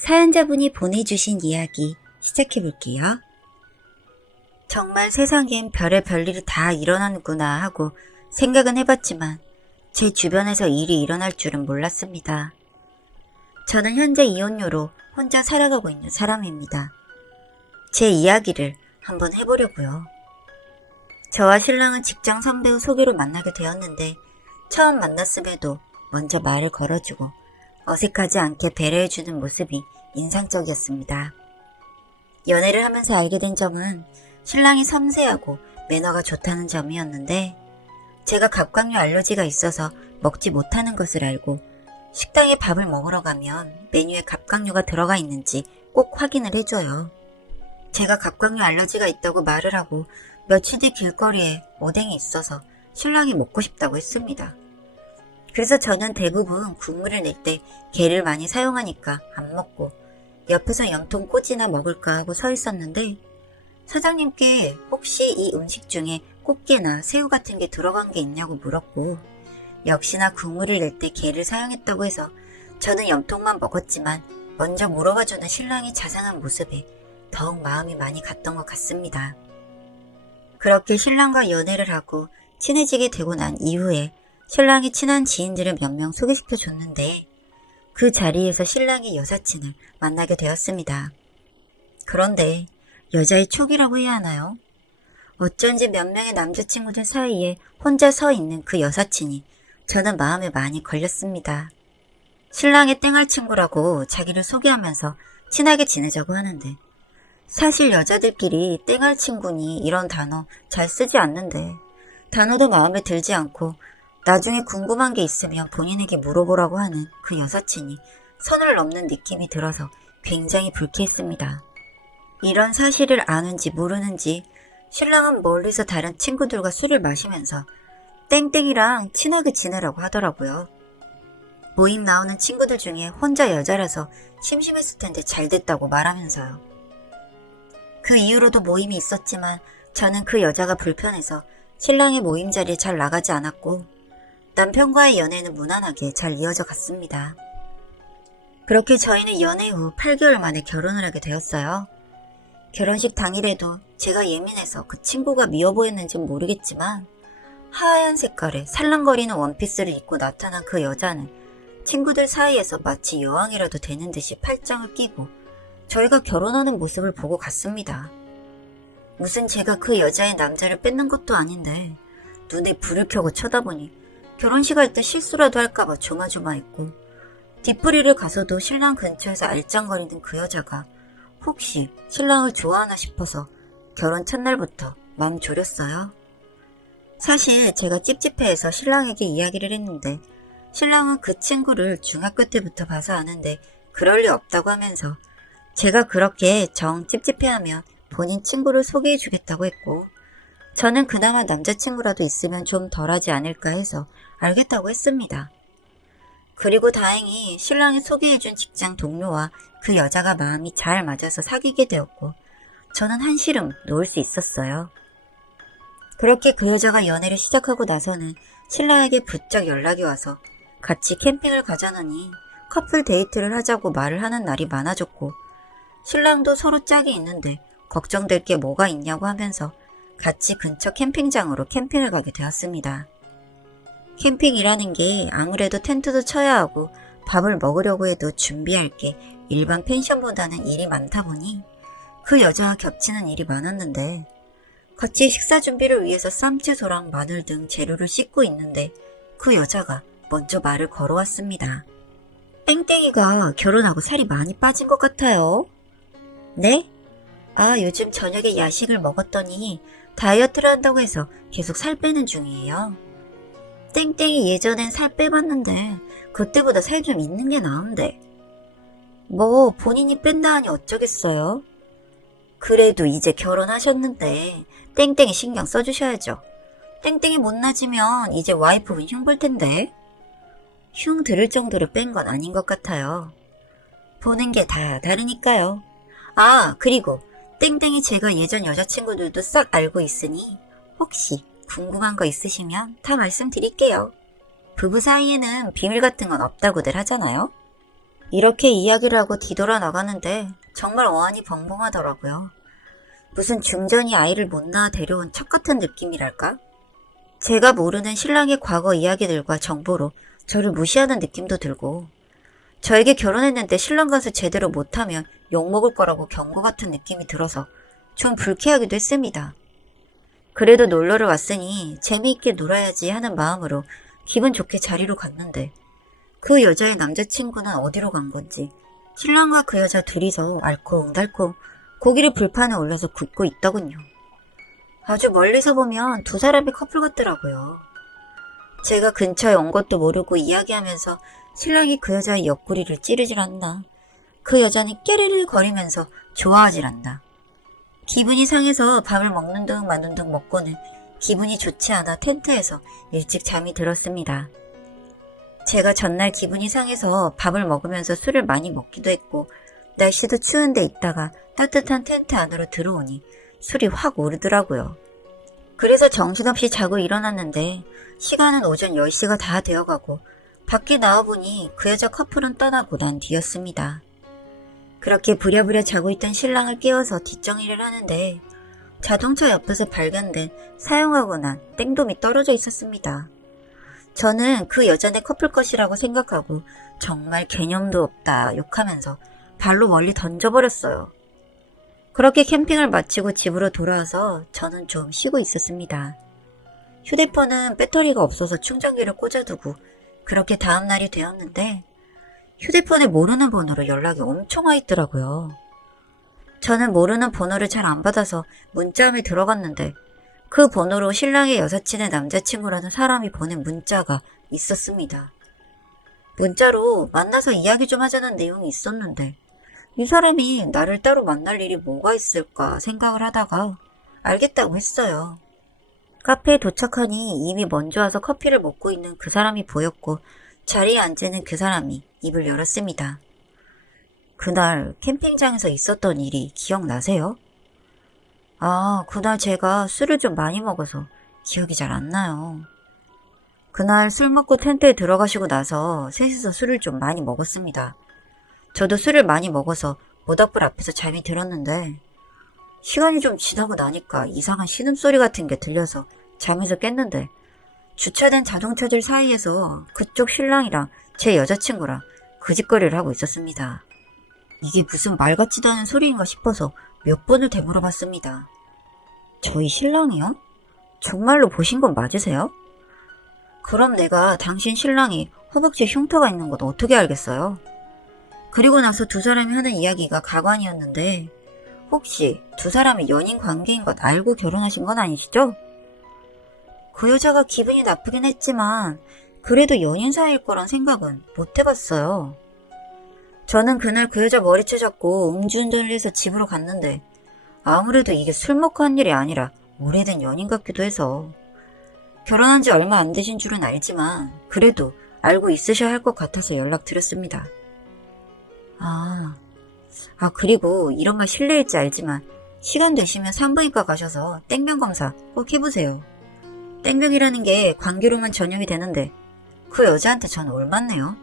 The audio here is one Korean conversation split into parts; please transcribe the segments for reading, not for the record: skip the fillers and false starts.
사연자분이 보내주신 이야기 시작해볼게요. 정말 세상엔 별의 별일이 다 일어나는구나 하고 생각은 해봤지만 제 주변에서 일이 일어날 줄은 몰랐습니다. 저는 현재 이혼녀로 혼자 살아가고 있는 사람입니다. 제 이야기를 한번 해보려고요. 저와 신랑은 직장 선배의 소개로 만나게 되었는데 처음 만났음에도 먼저 말을 걸어주고 어색하지 않게 배려해주는 모습이 인상적이었습니다. 연애를 하면서 알게 된 점은 신랑이 섬세하고 매너가 좋다는 점이었는데 제가 갑각류 알러지가 있어서 먹지 못하는 것을 알고 식당에 밥을 먹으러 가면 메뉴에 갑각류가 들어가 있는지 꼭 확인을 해줘요. 제가 갑각류 알러지가 있다고 말을 하고 며칠 뒤 길거리에 오뎅이 있어서 신랑이 먹고 싶다고 했습니다. 그래서 저는 대부분 국물을 낼 때 게를 많이 사용하니까 안 먹고 옆에서 염통 꼬지나 먹을까 하고 서 있었는데 사장님께 혹시 이 음식 중에 꽃게나 새우 같은 게 들어간 게 있냐고 물었고 역시나 국물을 낼 때 게를 사용했다고 해서 저는 염통만 먹었지만 먼저 물어봐주는 신랑이 자상한 모습에 더욱 마음이 많이 갔던 것 같습니다. 그렇게 신랑과 연애를 하고 친해지게 되고 난 이후에 신랑이 친한 지인들을 몇 명 소개시켜 줬는데 그 자리에서 신랑의 여사친을 만나게 되었습니다. 그런데 여자의 촉이라고 해야 하나요? 어쩐지 몇 명의 남자친구들 사이에 혼자 서 있는 그 여사친이 저는 마음에 많이 걸렸습니다. 신랑의 땡알 친구라고 자기를 소개하면서 친하게 지내자고 하는데 사실 여자들끼리 땡알 친구니 이런 단어 잘 쓰지 않는데 단어도 마음에 들지 않고 나중에 궁금한 게 있으면 본인에게 물어보라고 하는 그 여사친이 선을 넘는 느낌이 들어서 굉장히 불쾌했습니다. 이런 사실을 아는지 모르는지 신랑은 멀리서 다른 친구들과 술을 마시면서 땡땡이랑 친하게 지내라고 하더라고요. 모임 나오는 친구들 중에 혼자 여자라서 심심했을 텐데 잘 됐다고 말하면서요. 그 이후로도 모임이 있었지만 저는 그 여자가 불편해서 신랑의 모임 자리에 잘 나가지 않았고 남편과의 연애는 무난하게 잘 이어져 갔습니다. 그렇게 저희는 연애 후 8개월 만에 결혼을 하게 되었어요. 결혼식 당일에도 제가 예민해서 그 친구가 미워 보였는지는 모르겠지만 하얀 색깔의 살랑거리는 원피스를 입고 나타난 그 여자는 친구들 사이에서 마치 여왕이라도 되는 듯이 팔짱을 끼고 저희가 결혼하는 모습을 보고 갔습니다. 무슨 제가 그 여자의 남자를 뺏는 것도 아닌데 눈에 불을 켜고 쳐다보니 결혼식 할 때 실수라도 할까봐 조마조마했고 뒷부리를 가서도 신랑 근처에서 알짱거리는 그 여자가 혹시 신랑을 좋아하나 싶어서 결혼 첫날부터 마음 졸였어요. 사실 제가 찝찝해해서 신랑에게 이야기를 했는데 신랑은 그 친구를 중학교 때부터 봐서 아는데 그럴 리 없다고 하면서 제가 그렇게 정 찝찝해하면 본인 친구를 소개해주겠다고 했고 저는 그나마 남자친구라도 있으면 좀 덜하지 않을까 해서 알겠다고 했습니다. 그리고 다행히 신랑이 소개해준 직장 동료와 그 여자가 마음이 잘 맞아서 사귀게 되었고 저는 한시름 놓을 수 있었어요. 그렇게 그 여자가 연애를 시작하고 나서는 신랑에게 부쩍 연락이 와서 같이 캠핑을 가자느니 커플 데이트를 하자고 말을 하는 날이 많아졌고 신랑도 서로 짝이 있는데 걱정될 게 뭐가 있냐고 하면서 같이 근처 캠핑장으로 캠핑을 가게 되었습니다. 캠핑이라는 게 아무래도 텐트도 쳐야 하고 밥을 먹으려고 해도 준비할 게 일반 펜션보다는 일이 많다 보니 그 여자와 겹치는 일이 많았는데 같이 식사 준비를 위해서 쌈채소랑 마늘 등 재료를 씻고 있는데 그 여자가 먼저 말을 걸어왔습니다. 땡땡이가 결혼하고 살이 많이 빠진 것 같아요. 네? 아, 요즘 저녁에 야식을 먹었더니 다이어트를 한다고 해서 계속 살 빼는 중이에요. 땡땡이 예전엔 살 빼봤는데 그때보다 살 좀 있는 게 나은데. 뭐 본인이 뺀다 하니 어쩌겠어요? 그래도 이제 결혼하셨는데 땡땡이 신경 써주셔야죠. 땡땡이 못나지면 이제 와이프분 흉 볼 텐데. 흉 들을 정도로 뺀 건 아닌 것 같아요. 보는 게 다 다르니까요. 아, 그리고 땡땡이 제가 예전 여자친구들도 싹 알고 있으니 혹시 궁금한 거 있으시면 다 말씀드릴게요. 부부 사이에는 비밀 같은 건 없다고들 하잖아요. 이렇게 이야기를 하고 뒤돌아 나가는데 정말 어안이 벙벙하더라고요. 무슨 중전이 아이를 못 낳아 데려온 척 같은 느낌이랄까? 제가 모르는 신랑의 과거 이야기들과 정보로 저를 무시하는 느낌도 들고, 저에게 결혼했는데 신랑 간수 제대로 못하면 욕먹을 거라고 경고 같은 느낌이 들어서 좀 불쾌하기도 했습니다. 그래도 놀러를 왔으니 재미있게 놀아야지 하는 마음으로 기분 좋게 자리로 갔는데, 그 여자의 남자친구는 어디로 간 건지 신랑과 그 여자 둘이서 알콩달콩 고기를 불판에 올려서 굽고 있더군요. 아주 멀리서 보면 두 사람이 커플 같더라고요. 제가 근처에 온 것도 모르고 이야기하면서 신랑이 그 여자의 옆구리를 찌르질 않나, 그 여자는 깨르르 거리면서 좋아하질 않나. 기분이 상해서 밥을 먹는 둥 마는 둥 먹고는 기분이 좋지 않아 텐트에서 일찍 잠이 들었습니다. 제가 전날 기분이 상해서 밥을 먹으면서 술을 많이 먹기도 했고, 날씨도 추운데 있다가 따뜻한 텐트 안으로 들어오니 술이 확 오르더라고요. 그래서 정신없이 자고 일어났는데 시간은 오전 10시가 다 되어가고 밖에 나와보니 그 여자 커플은 떠나고 난 뒤였습니다. 그렇게 부랴부랴 자고 있던 신랑을 깨워서 뒷정리를 하는데 자동차 옆에서 발견된 사용하고 난 땡돔이 떨어져 있었습니다. 저는 그 여자네 커플 것이라고 생각하고 정말 개념도 없다 욕하면서 발로 멀리 던져버렸어요. 그렇게 캠핑을 마치고 집으로 돌아와서 저는 좀 쉬고 있었습니다. 휴대폰은 배터리가 없어서 충전기를 꽂아두고 그렇게 다음날이 되었는데 휴대폰에 모르는 번호로 연락이 엄청 와 있더라고요. 저는 모르는 번호를 잘 안 받아서 문자함에 들어갔는데 그 번호로 신랑의 여사친의 남자친구라는 사람이 보낸 문자가 있었습니다. 문자로 만나서 이야기 좀 하자는 내용이 있었는데 이 사람이 나를 따로 만날 일이 뭐가 있을까 생각을 하다가 알겠다고 했어요. 카페에 도착하니 이미 먼저 와서 커피를 먹고 있는 그 사람이 보였고 자리에 앉는 그 사람이 입을 열었습니다. 그날 캠핑장에서 있었던 일이 기억나세요? 아, 그날 제가 술을 좀 많이 먹어서 기억이 잘 안 나요. 그날 술 먹고 텐트에 들어가시고 나서 셋이서 술을 좀 많이 먹었습니다. 저도 술을 많이 먹어서 모닥불 앞에서 잠이 들었는데 시간이 좀 지나고 나니까 이상한 신음소리 같은 게 들려서 잠에서 깼는데 주차된 자동차들 사이에서 그쪽 신랑이랑 제 여자친구랑 그 짓거리를 하고 있었습니다. 이게 무슨 말 같지도 않은 소리인가 싶어서 몇 번을 되물어봤습니다. 저희 신랑이요? 정말로 보신 건 맞으세요? 그럼 내가 당신 신랑이 허벅지에 흉터가 있는 건 어떻게 알겠어요? 그리고 나서 두 사람이 하는 이야기가 가관이었는데 혹시 두 사람이 연인 관계인 것 알고 결혼하신 건 아니시죠? 그 여자가 기분이 나쁘긴 했지만 그래도 연인 사이일 거란 생각은 못 해봤어요. 저는 그날 그 여자 머리채 잡고 음주운전을 해서 집으로 갔는데 아무래도 이게 술 먹고 한 일이 아니라 오래된 연인 같기도 해서 결혼한 지 얼마 안 되신 줄은 알지만 그래도 알고 있으셔야 할 것 같아서 연락드렸습니다. 그리고 이런 말 실례일지 알지만 시간 되시면 산부인과 가셔서 땡병 검사 꼭 해보세요. 땡병이라는 게 관계로만 전염이 되는데 그 여자한테 전 올맞네요.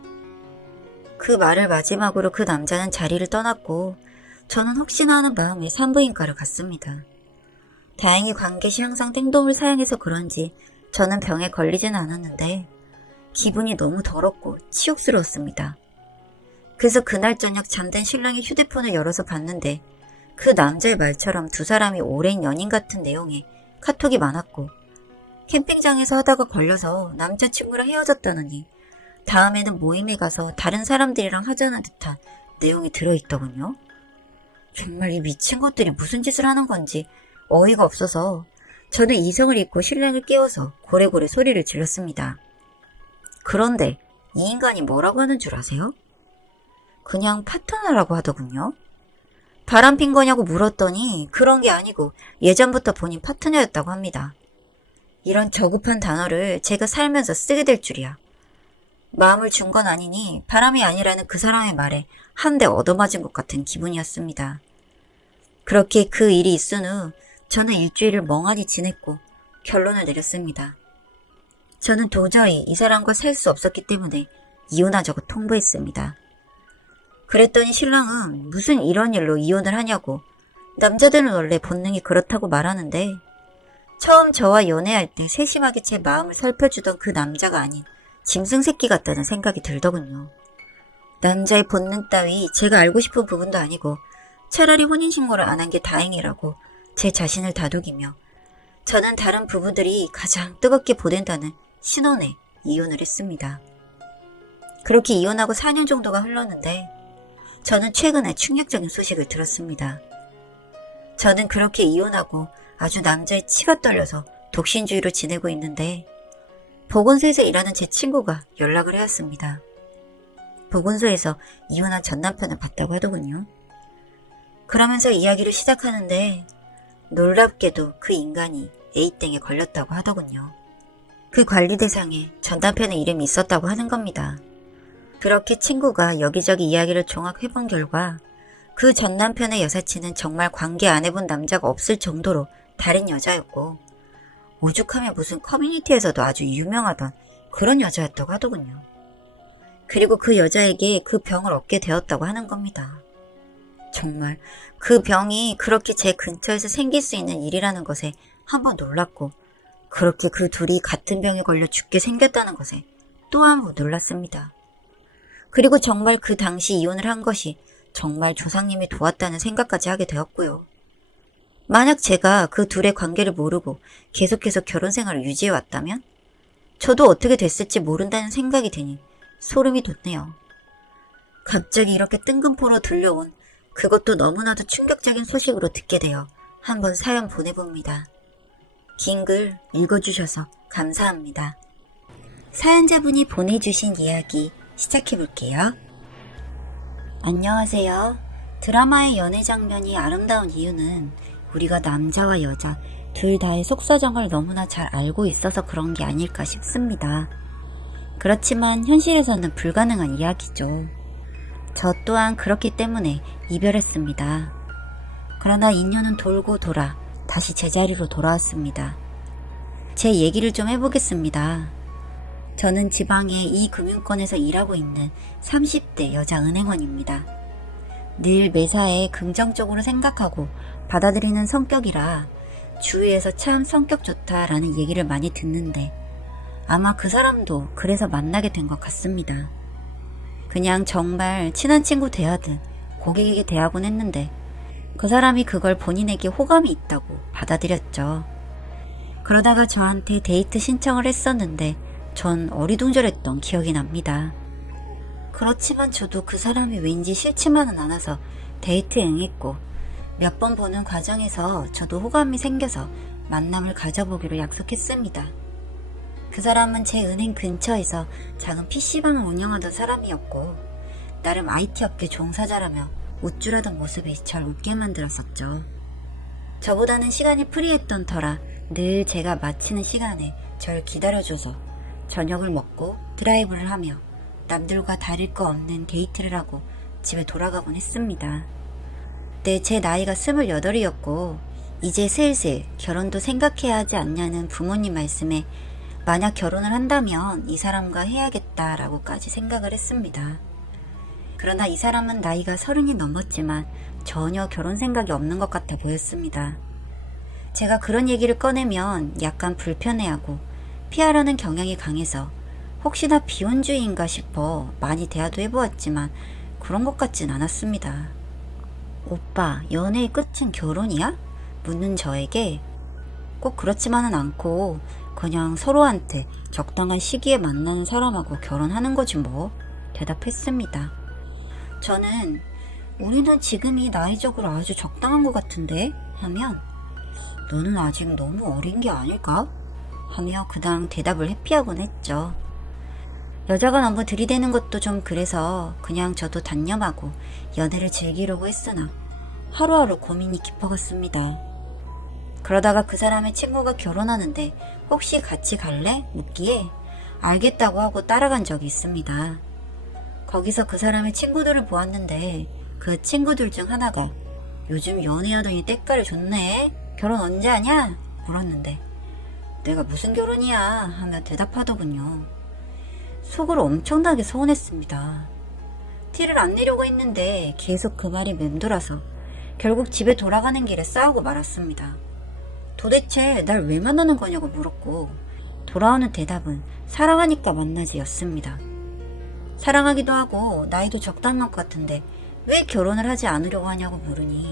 그 말을 마지막으로 그 남자는 자리를 떠났고 저는 혹시나 하는 마음에 산부인과를 갔습니다. 다행히 관계 시 항상 땡돔을 사용해서 그런지 저는 병에 걸리지는 않았는데 기분이 너무 더럽고 치욕스러웠습니다. 그래서 그날 저녁 잠든 신랑의 휴대폰을 열어서 봤는데 그 남자의 말처럼 두 사람이 오랜 연인 같은 내용의 카톡이 많았고 캠핑장에서 하다가 걸려서 남자친구랑 헤어졌다느니 다음에는 모임에 가서 다른 사람들이랑 하자는 듯한 내용이 들어있더군요. 정말 이 미친 것들이 무슨 짓을 하는 건지 어이가 없어서 저는 이성을 잃고 신랑을 깨워서 고래고래 소리를 질렀습니다. 그런데 이 인간이 뭐라고 하는 줄 아세요? 그냥 파트너라고 하더군요. 바람핀 거냐고 물었더니 그런 게 아니고 예전부터 본인 파트너였다고 합니다. 이런 저급한 단어를 제가 살면서 쓰게 될 줄이야. 마음을 준 건 아니니 바람이 아니라는 그 사람의 말에 한 대 얻어맞은 것 같은 기분이었습니다. 그렇게 그 일이 있은 후 저는 일주일을 멍하니 지냈고 결론을 내렸습니다. 저는 도저히 이 사람과 살 수 없었기 때문에 이혼하자고 통보했습니다. 그랬더니 신랑은 무슨 이런 일로 이혼을 하냐고. 남자들은 원래 본능이 그렇다고 말하는데 처음 저와 연애할 때 세심하게 제 마음을 살펴주던 그 남자가 아닌 짐승 새끼 같다는 생각이 들더군요. 남자의 본능 따위 제가 알고 싶은 부분도 아니고 차라리 혼인신고를 안 한 게 다행이라고 제 자신을 다독이며 저는 다른 부부들이 가장 뜨겁게 보낸다는 신혼에 이혼을 했습니다. 그렇게 이혼하고 4년 정도가 흘렀는데 저는 최근에 충격적인 소식을 들었습니다. 저는 그렇게 이혼하고 아주 남자의 치가 떨려서 독신주의로 지내고 있는데 보건소에서 일하는 제 친구가 연락을 해왔습니다. 보건소에서 이혼한 전 남편을 봤다고 하더군요. 그러면서 이야기를 시작하는데 놀랍게도 그 인간이 A땡에 걸렸다고 하더군요. 그 관리 대상에 전 남편의 이름이 있었다고 하는 겁니다. 그렇게 친구가 여기저기 이야기를 종합해본 결과 그 전 남편의 여사친은 정말 관계 안 해본 남자가 없을 정도로 다른 여자였고 오죽하면 무슨 커뮤니티에서도 아주 유명하던 그런 여자였다고 하더군요. 그리고 그 여자에게 그 병을 얻게 되었다고 하는 겁니다. 정말 그 병이 그렇게 제 근처에서 생길 수 있는 일이라는 것에 한번 놀랐고 그렇게 그 둘이 같은 병에 걸려 죽게 생겼다는 것에 또 한 번 놀랐습니다. 그리고 정말 그 당시 이혼을 한 것이 정말 조상님이 도왔다는 생각까지 하게 되었고요. 만약 제가 그 둘의 관계를 모르고 계속해서 결혼 생활을 유지해 왔다면 저도 어떻게 됐을지 모른다는 생각이 드니 소름이 돋네요. 갑자기 이렇게 뜬금포로 들려온 그것도 너무나도 충격적인 소식으로 듣게 되어 한번 사연 보내봅니다. 긴 글 읽어주셔서 감사합니다. 사연자분이 보내주신 이야기 시작해볼게요. 안녕하세요. 드라마의 연애 장면이 아름다운 이유는 우리가 남자와 여자 둘 다의 속사정을 너무나 잘 알고 있어서 그런 게 아닐까 싶습니다. 그렇지만 현실에서는 불가능한 이야기죠. 저 또한 그렇기 때문에 이별했습니다. 그러나 인연은 돌고 돌아 다시 제자리로 돌아왔습니다. 제 얘기를 좀 해보겠습니다. 저는 지방의 이 금융권에서 일하고 있는 30대 여자 은행원입니다. 늘 매사에 긍정적으로 생각하고 받아들이는 성격이라 주위에서 참 성격 좋다라는 얘기를 많이 듣는데 아마 그 사람도 그래서 만나게 된 것 같습니다. 그냥 정말 친한 친구 대하듯 고객에게 대하곤 했는데 그 사람이 그걸 본인에게 호감이 있다고 받아들였죠. 그러다가 저한테 데이트 신청을 했었는데 전 어리둥절했던 기억이 납니다. 그렇지만 저도 그 사람이 왠지 싫지만은 않아서 데이트에 응했고 몇 번 보는 과정에서 저도 호감이 생겨서 만남을 가져보기로 약속했습니다. 그 사람은 제 은행 근처에서 작은 PC방을 운영하던 사람이었고 나름 IT 업계 종사자라며 우쭐하던 모습이 절 웃게 만들었었죠. 저보다는 시간이 프리했던 터라 늘 제가 마치는 시간에 절 기다려줘서 저녁을 먹고 드라이브를 하며 남들과 다를 거 없는 데이트를 하고 집에 돌아가곤 했습니다. 그때 제 나이가 28이었고 이제 슬슬 결혼도 생각해야 하지 않냐는 부모님 말씀에 만약 결혼을 한다면 이 사람과 해야겠다라고까지 생각을 했습니다. 그러나 이 사람은 나이가 30이 넘었지만 전혀 결혼 생각이 없는 것 같아 보였습니다. 제가 그런 얘기를 꺼내면 약간 불편해하고 피하려는 경향이 강해서 혹시나 비혼주의인가 싶어 많이 대화도 해보았지만 그런 것 같진 않았습니다. 오빠, 연애의 끝은 결혼이야? 묻는 저에게 꼭 그렇지만은 않고 그냥 서로한테 적당한 시기에 만나는 사람하고 결혼하는 거지 뭐 대답했습니다. 저는 우리는 지금이 나이적으로 아주 적당한 것 같은데 하면 너는 아직 너무 어린 게 아닐까? 하며 그냥 대답을 회피하곤 했죠. 여자가 너무 들이대는 것도 좀 그래서 그냥 저도 단념하고 연애를 즐기려고 했으나 하루하루 고민이 깊어갔습니다. 그러다가 그 사람의 친구가 결혼하는데 혹시 같이 갈래? 묻기에 알겠다고 하고 따라간 적이 있습니다. 거기서 그 사람의 친구들을 보았는데 그 친구들 중 하나가 요즘 연애하더니 때깔이 좋네? 결혼 언제 하냐? 물었는데 내가 무슨 결혼이야? 하며 대답하더군요. 속으로 엄청나게 서운했습니다. 티를 안 내려고 했는데 계속 그 말이 맴돌아서 결국 집에 돌아가는 길에 싸우고 말았습니다. 도대체 날 왜 만나는 거냐고 물었고 돌아오는 대답은 사랑하니까 만나지 였습니다. 사랑하기도 하고 나이도 적당한 것 같은데 왜 결혼을 하지 않으려고 하냐고 물으니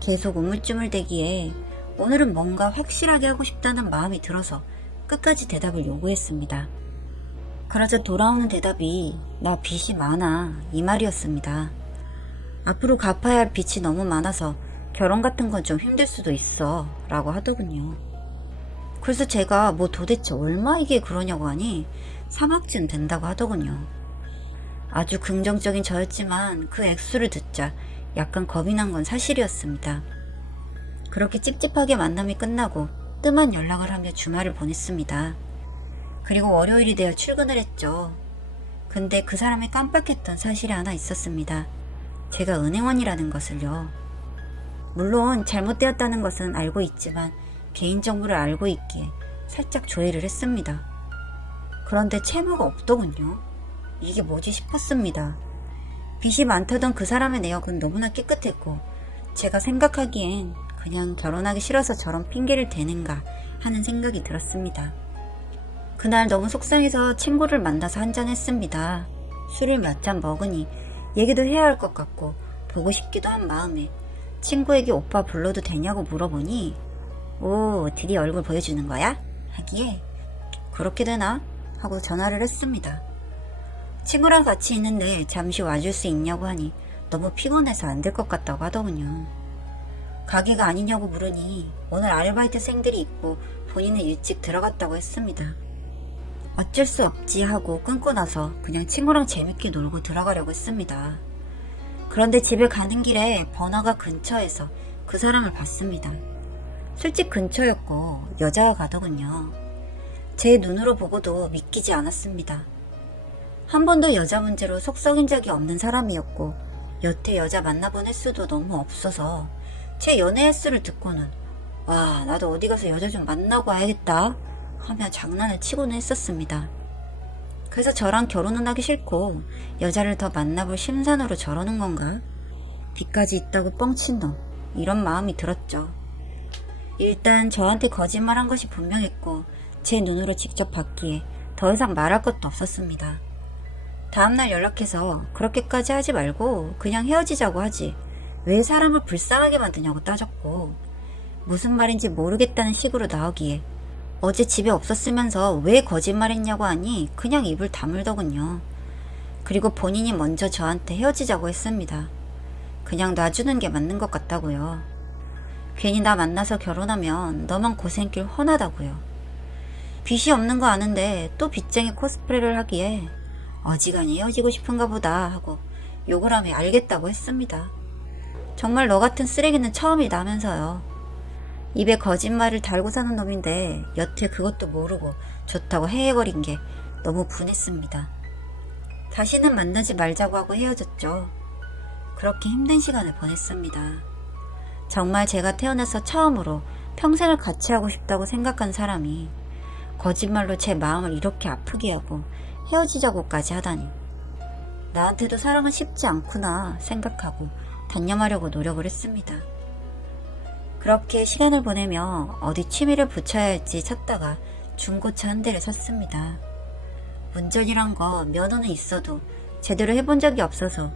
계속 우물쭈물대기에 오늘은 뭔가 확실하게 하고 싶다는 마음이 들어서 끝까지 대답을 요구했습니다. 그러자 돌아오는 대답이 나 빚이 많아 이 말이었습니다. 앞으로 갚아야 할 빚이 너무 많아서 결혼 같은 건 좀 힘들 수도 있어 라고 하더군요. 그래서 제가 뭐 도대체 얼마 이게 그러냐고 하니 3억쯤 된다고 하더군요. 아주 긍정적인 저였지만 그 액수를 듣자 약간 겁이 난 건 사실이었습니다. 그렇게 찝찝하게 만남이 끝나고 뜸한 연락을 하며 주말을 보냈습니다. 그리고 월요일이 되어 출근을 했죠. 근데 그 사람이 깜빡했던 사실이 하나 있었습니다. 제가 은행원이라는 것을요. 물론 잘못되었다는 것은 알고 있지만 개인정보를 알고 있기에 살짝 조회를 했습니다. 그런데 채무가 없더군요. 이게 뭐지 싶었습니다. 빚이 많다던 그 사람의 내역은 너무나 깨끗했고 제가 생각하기엔 그냥 결혼하기 싫어서 저런 핑계를 대는가 하는 생각이 들었습니다. 그날 너무 속상해서 친구를 만나서 한잔 했습니다. 술을 몇 잔 먹으니 얘기도 해야 할 것 같고 보고 싶기도 한 마음에 친구에게 오빠 불러도 되냐고 물어보니 오, 드디어 얼굴 보여주는 거야? 하기에 그렇게 되나? 하고 전화를 했습니다. 친구랑 같이 있는데 잠시 와줄 수 있냐고 하니 너무 피곤해서 안 될 것 같다고 하더군요. 가게가 아니냐고 물으니 오늘 아르바이트생들이 있고 본인은 일찍 들어갔다고 했습니다. 어쩔 수 없지 하고 끊고 나서 그냥 친구랑 재밌게 놀고 들어가려고 했습니다. 그런데 집에 가는 길에 번화가 근처에서 그 사람을 봤습니다. 술집 근처였고 여자가 가더군요. 제 눈으로 보고도 믿기지 않았습니다. 한 번도 여자 문제로 속 썩인 적이 없는 사람이었고 여태 여자 만나본 횟수도 너무 없어서 제 연애 횟수를 듣고는 와, 나도 어디 가서 여자 좀 만나고 와야겠다 하며 장난을 치고는 했었습니다. 그래서 저랑 결혼은 하기 싫고 여자를 더 만나볼 심산으로 저러는 건가? 빚까지 있다고 뻥친 놈, 이런 마음이 들었죠. 일단 저한테 거짓말한 것이 분명했고 제 눈으로 직접 봤기에 더 이상 말할 것도 없었습니다. 다음날 연락해서 그렇게까지 하지 말고 그냥 헤어지자고 하지 왜 사람을 불쌍하게 만드냐고 따졌고 무슨 말인지 모르겠다는 식으로 나오기에 어제 집에 없었으면서 왜 거짓말했냐고 하니 그냥 입을 다물더군요. 그리고 본인이 먼저 저한테 헤어지자고 했습니다. 그냥 놔주는 게 맞는 것 같다고요. 괜히 나 만나서 결혼하면 너만 고생길 훤하다고요. 빚이 없는 거 아는데 또 빚쟁이 코스프레를 하기에 어지간히 헤어지고 싶은가 보다 하고 욕을 하며 알겠다고 했습니다. 정말 너 같은 쓰레기는 처음이라면서요. 입에 거짓말을 달고 사는 놈인데 여태 그것도 모르고 좋다고 헤헤거린 게 너무 분했습니다. 다시는 만나지 말자고 하고 헤어졌죠. 그렇게 힘든 시간을 보냈습니다. 정말 제가 태어나서 처음으로 평생을 같이 하고 싶다고 생각한 사람이 거짓말로 제 마음을 이렇게 아프게 하고 헤어지자고까지 하다니 나한테도 사랑은 쉽지 않구나 생각하고 단념하려고 노력을 했습니다. 그렇게 시간을 보내며 어디 취미를 붙여야 할지 찾다가 중고차 한 대를 샀습니다. 운전이란 거 면허는 있어도 제대로 해본 적이 없어서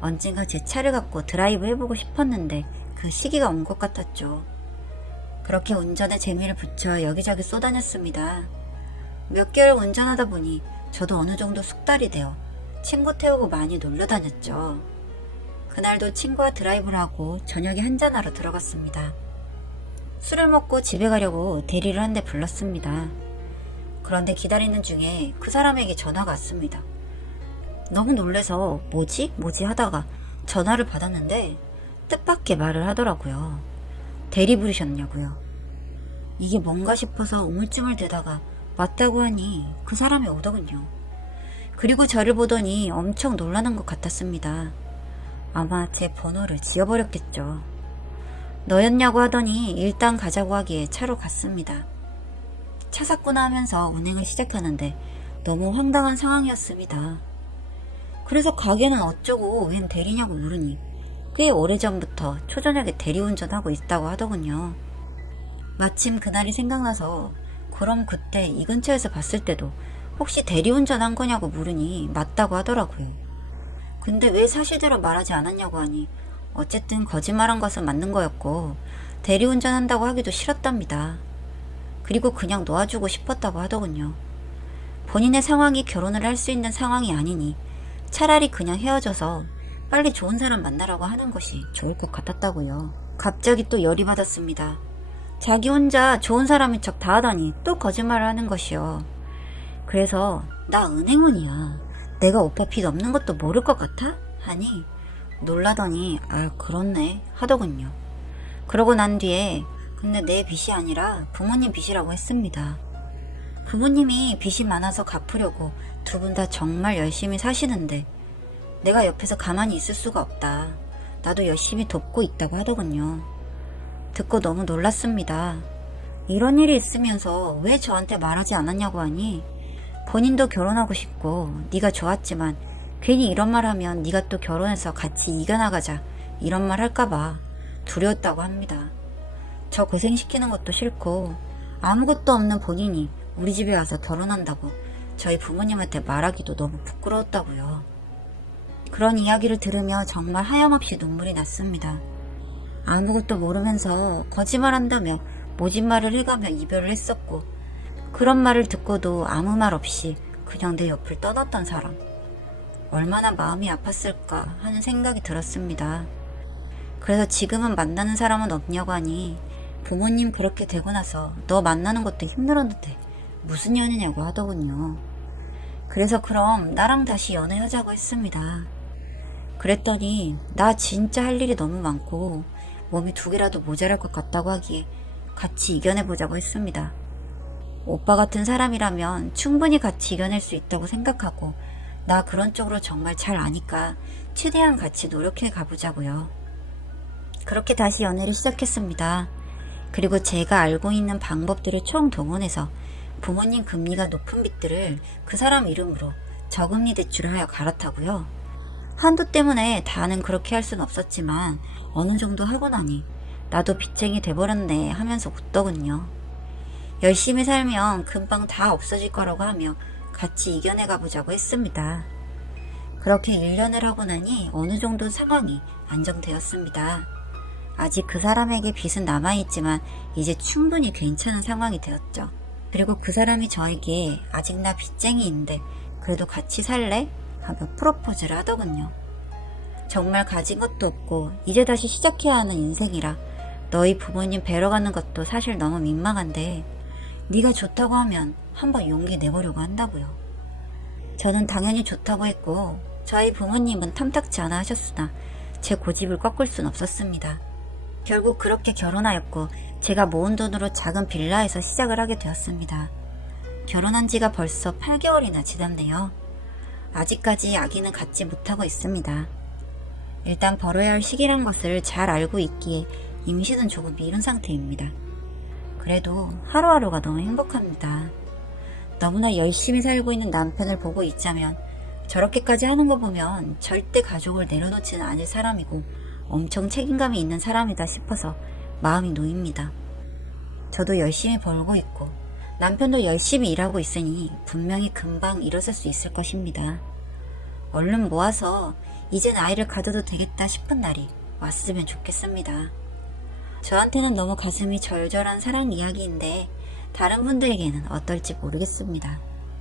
언젠가 제 차를 갖고 드라이브 해보고 싶었는데 그 시기가 온 것 같았죠. 그렇게 운전에 재미를 붙여 여기저기 쏘다녔습니다. 몇 개월 운전하다 보니 저도 어느 정도 숙달이 되어 친구 태우고 많이 놀러 다녔죠. 그날도 친구와 드라이브를 하고 저녁에 한잔하러 들어갔습니다. 술을 먹고 집에 가려고 대리를 한 대 불렀습니다. 그런데 기다리는 중에 그 사람에게 전화가 왔습니다. 너무 놀래서 뭐지 하다가 전화를 받았는데 뜻밖의 말을 하더라고요. 대리 부르셨냐고요. 이게 뭔가 싶어서 우물쭈물 대다가 맞다고 하니 그 사람이 오더군요. 그리고 저를 보더니 엄청 놀라는 것 같았습니다. 아마 제 번호를 지워버렸겠죠. 너였냐고 하더니 일단 가자고 하기에 차로 갔습니다. 차 샀구나 하면서 운행을 시작하는데 너무 황당한 상황이었습니다. 그래서 가게는 어쩌고 웬 대리냐고 물으니 꽤 오래전부터 초저녁에 대리운전하고 있다고 하더군요. 마침 그날이 생각나서 그럼 그때 이 근처에서 봤을 때도 혹시 대리운전 한 거냐고 물으니 맞다고 하더라고요. 근데 왜 사실대로 말하지 않았냐고 하니 어쨌든 거짓말한 것은 맞는 거였고 대리운전 한다고 하기도 싫었답니다. 그리고 그냥 놓아주고 싶었다고 하더군요. 본인의 상황이 결혼을 할 수 있는 상황이 아니니 차라리 그냥 헤어져서 빨리 좋은 사람 만나라고 하는 것이 좋을 것 같았다고요. 갑자기 또 열이 받았습니다. 자기 혼자 좋은 사람인 척 다 하다니 또 거짓말을 하는 것이요. 그래서 나 은행원이야. 내가 오빠 빚 없는 것도 모를 것 같아? 하니 놀라더니 아 그렇네 하더군요. 그러고 난 뒤에 근데 내 빚이 아니라 부모님 빚이라고 했습니다. 부모님이 빚이 많아서 갚으려고 두 분 다 정말 열심히 사시는데 내가 옆에서 가만히 있을 수가 없다. 나도 열심히 돕고 있다고 하더군요. 듣고 너무 놀랐습니다. 이런 일이 있으면서 왜 저한테 말하지 않았냐고 하니 본인도 결혼하고 싶고 네가 좋았지만 괜히 이런 말 하면 네가 또 결혼해서 같이 이겨나가자 이런 말 할까봐 두려웠다고 합니다. 저 고생시키는 것도 싫고 아무것도 없는 본인이 우리 집에 와서 결혼한다고 저희 부모님한테 말하기도 너무 부끄러웠다고요. 그런 이야기를 들으며 정말 하염없이 눈물이 났습니다. 아무것도 모르면서 거짓말한다며 모진말을 해가며 이별을 했었고 그런 말을 듣고도 아무 말 없이 그냥 내 옆을 떠났던 사람. 얼마나 마음이 아팠을까 하는 생각이 들었습니다. 그래서 지금은 만나는 사람은 없냐고 하니 부모님 그렇게 되고 나서 너 만나는 것도 힘들었는데 무슨 연애냐고 하더군요. 그래서 그럼 나랑 다시 연애하자고 했습니다. 그랬더니 나 진짜 할 일이 너무 많고 몸이 2개라도 모자랄 것 같다고 하기에 같이 이겨내보자고 했습니다. 오빠 같은 사람이라면 충분히 같이 이겨낼 수 있다고 생각하고 나 그런 쪽으로 정말 잘 아니까 최대한 같이 노력해 가보자고요. 그렇게 다시 연애를 시작했습니다. 그리고 제가 알고 있는 방법들을 총동원해서 부모님 금리가 높은 빚들을 그 사람 이름으로 저금리 대출을 하여 갈아타고요. 한도 때문에 다는 그렇게 할 순 없었지만 어느 정도 하고 나니 나도 빚쟁이 돼버렸네 하면서 웃더군요. 열심히 살면 금방 다 없어질 거라고 하며 같이 이겨내 가보자고 했습니다. 그렇게 1년을 하고 나니 어느 정도 상황이 안정되었습니다. 아직 그 사람에게 빚은 남아있지만 이제 충분히 괜찮은 상황이 되었죠. 그리고 그 사람이 저에게 아직 나 빚쟁이인데 그래도 같이 살래? 하며 프로포즈를 하더군요. 정말 가진 것도 없고 이제 다시 시작해야 하는 인생이라 너희 부모님 뵈러 가는 것도 사실 너무 민망한데 네가 좋다고 하면 한번 용기 내보려고 한다고요. 저는 당연히 좋다고 했고 저희 부모님은 탐탁지 않아 하셨으나 제 고집을 꺾을 순 없었습니다. 결국 그렇게 결혼하였고 제가 모은 돈으로 작은 빌라에서 시작을 하게 되었습니다. 결혼한 지가 벌써 8개월이나 지났네요. 아직까지 아기는 갖지 못하고 있습니다. 일단 벌어야 할 시기란 것을 잘 알고 있기에 임신은 조금 미룬 상태입니다. 그래도 하루하루가 너무 행복합니다. 너무나 열심히 살고 있는 남편을 보고 있자면 저렇게까지 하는 거 보면 절대 가족을 내려놓지는 않을 사람이고 엄청 책임감이 있는 사람이다 싶어서 마음이 놓입니다. 저도 열심히 벌고 있고 남편도 열심히 일하고 있으니 분명히 금방 일어설 수 있을 것입니다. 얼른 모아서 이젠 아이를 가져도 되겠다 싶은 날이 왔으면 좋겠습니다. 저한테는 너무 가슴이 절절한 사랑 이야기인데 다른 분들에게는 어떨지 모르겠습니다.